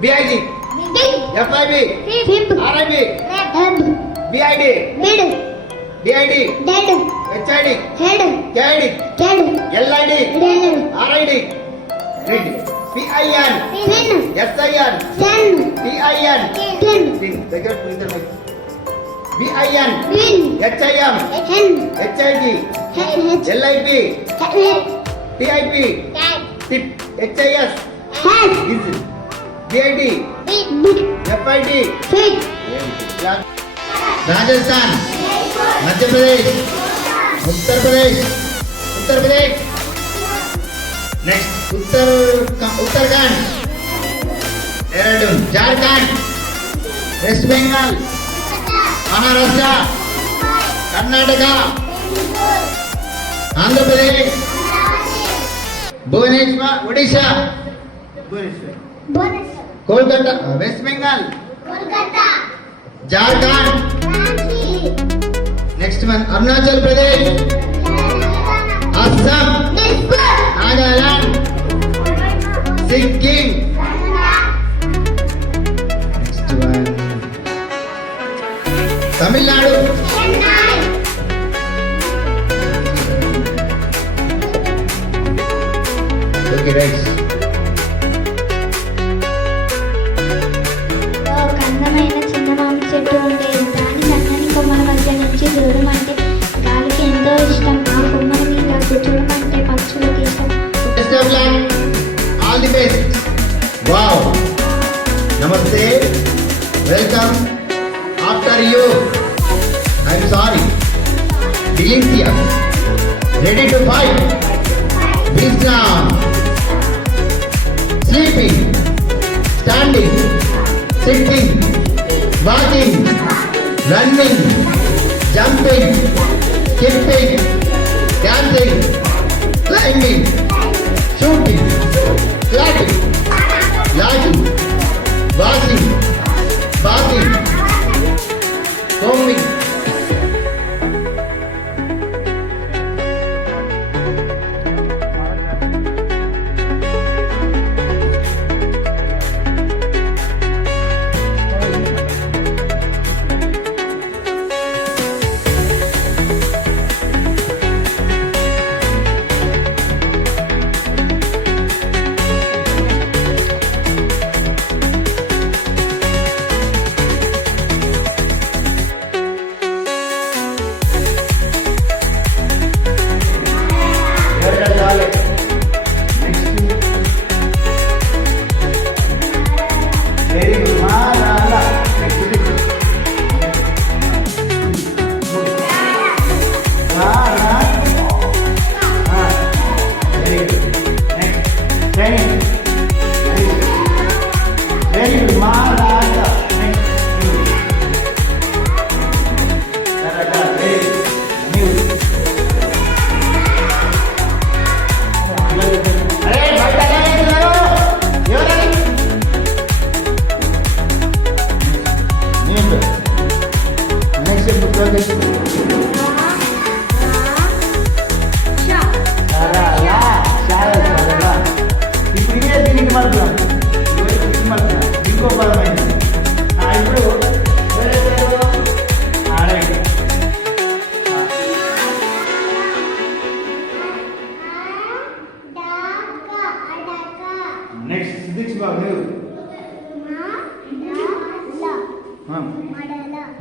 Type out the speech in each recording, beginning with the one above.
BIG, FIB, RIB, BID, DID, HID, KID, LID, RID, PIN, SIN, TIN, BIN, HIM, HIG, LIP, TIP, TIP, HIS, BID, FID, Rajasthan, Madhya Pradesh, Uttar Pradesh, next Uttarakhand, Dehradun, Jharkhand, West Bengal, Maharashtra, Karnataka, Andhra Pradesh, Bhubaneswar, Orissa, Kolkata, West Bengal, Jharkhand, next one Arunachal Pradesh, Assam, Nagaland, Sikkim, next one Tamil Nadu, okay right. చెట్టు ఉండేది. దాని సన్నని కొమ్మల మధ్య నుంచి చూడమంటే గాలికి ఎంతో ఇష్టం. ఆ కొమ్మల మీద కూర్చోడమంటే పక్షులకి ఇష్టం. All the best. వావ్, నమస్తే, welcome. After you I am sorry. Delicious, ready to fight. Vishram, sleeping, standing, sitting, walking, running, jumping, skipping, dancing, climbing, shooting, clapping, laughing, washing, bathing, combing.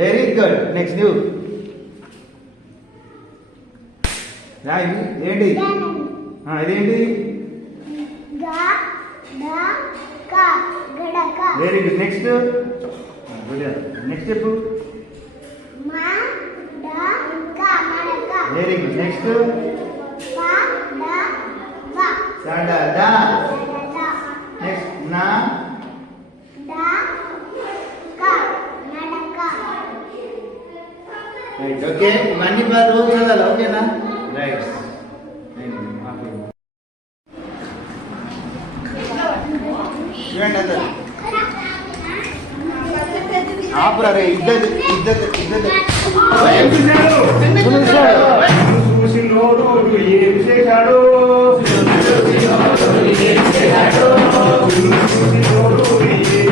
Very good. Next new. ఏంటి ఇదేంటి? Very good. Next చెప్పు. Very good. Next next నా right. Okay, ఇవన్నీ రోజు చదవాలి. ఓకేనా? రైట్. చూడండి అందరు ఆపురా రే. ఇద్దరు చూసినోడు ఏం చేశాడు, చూసినోడు ఏం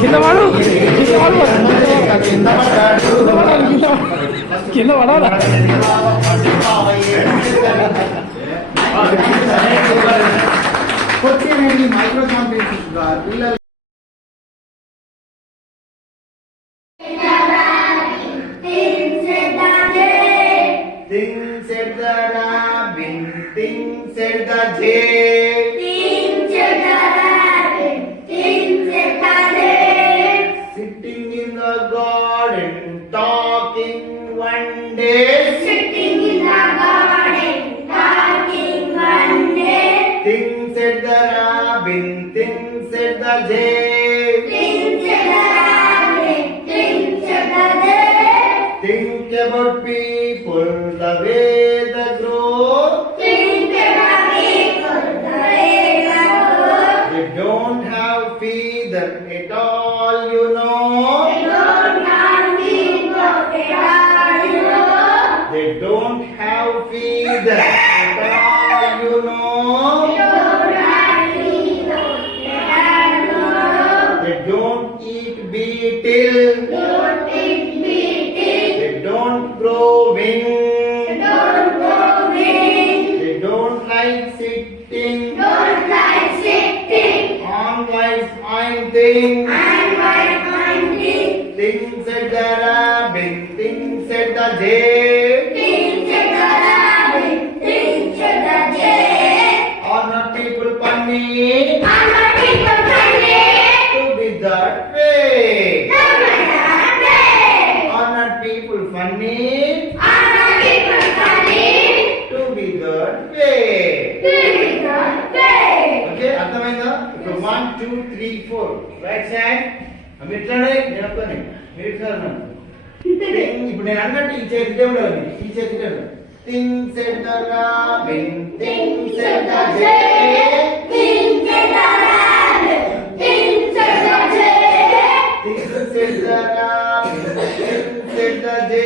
కింద వాడు కింద పడాలా వచ్చేనండి మైక్రో కాంపిటీషన్ పిల్లలు Things said the rabbit, things said the jay. Things said the rabbit, things said the jay. Sitting in the garden, talking one day. Sitting in the garden, talking one day. Things said the rabbit, things said the jay. Things said the rabbit, things said the jay. Think about people, the way they grow. Think about people, the way they grow. They don't have feather at all, you know. They don't have people, they are you know. They don't have feather at all, you know. They don't have people, they are you know. They don't eat beetle. Don't eat beetle, They don't grow wings. don't go wing, They don't like sitting don't like sitting. on lice and things. And my finding, Things at the rabbit, things at the jay. things at the rabbit, things at the jay. Are not people funny I'm a people friendly, to be that way? come on that way. Are not people funny I'm a people friendly, to be that way? give it that way. Okay అర్థమైందా? ఇప్పుడు 1 2 3 4 right side మీరు ఇట్లానే నేను ఒక్కని మీరు ఇట్లా అన్నాను. ఇప్పుడు నేను అన్నట్టు ఈ చేతి దేవుడు ఈ చేతి దేవుడు things at the robin things at the J Things at the rabbit, things at the jay. Things at the robin things at the J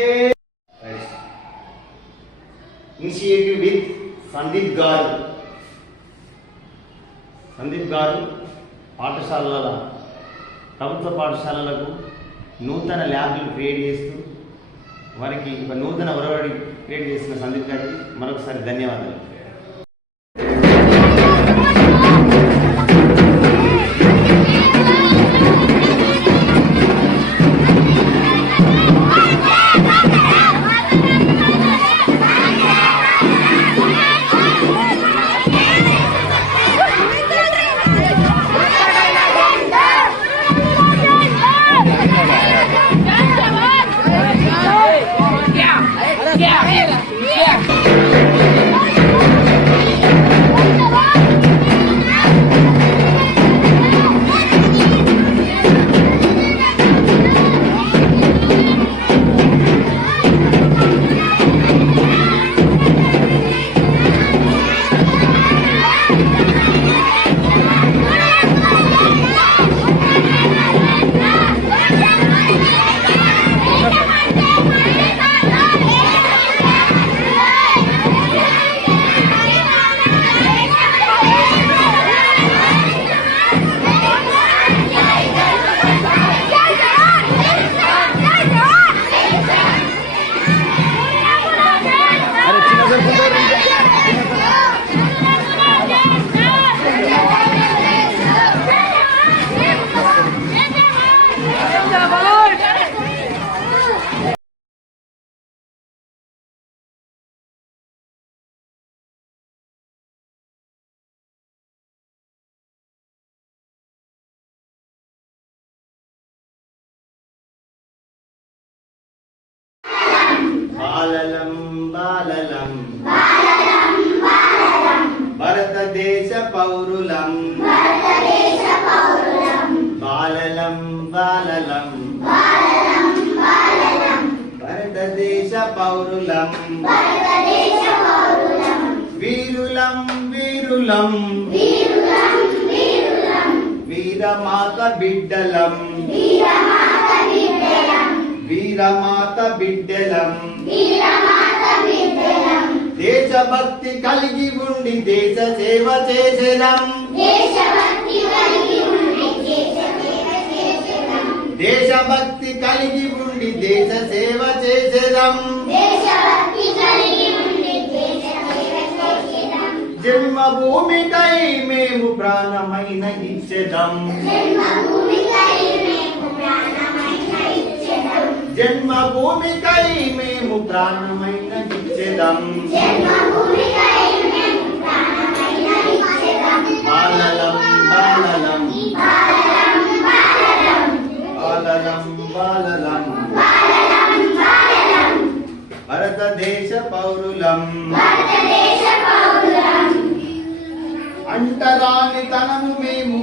initiative with Sandeep గారు పాఠశాలల ప్రభుత్వ పాఠశాలలకు నూతన ల్యాబ్లు క్రియేట్ చేస్తూ వారికి ఒక నూతన ఒరవడి క్రియేట్ చేసిన సందీప్ గారికి మరొకసారి ధన్యవాదాలు. బాలలం బాలలం భారతదేశ పౌరులం బాలలం బాలలం భారతదేశ పౌరులం వీరులం వీరులం వీరమాత బిడ్డలం వీరమాత బిడ్డలం దేశభక్తి కలిగి ఉండి దేశ సేవ చేసేదం దేశభక్తి కలిగి ఉండి దేశ దేశభక్తి కలిగి ఉండి దేశ సేవ చేసేదం జన్మభూమికై మేము ప్రాణమైన ఇచ్చేదం జన్మభూమికై మేము ప్రాణమైన ఇచ్చేదం బాలలం బాలలం బాలలం బాలలం భారతదేశ పౌరులం అంటరాని తనము మేము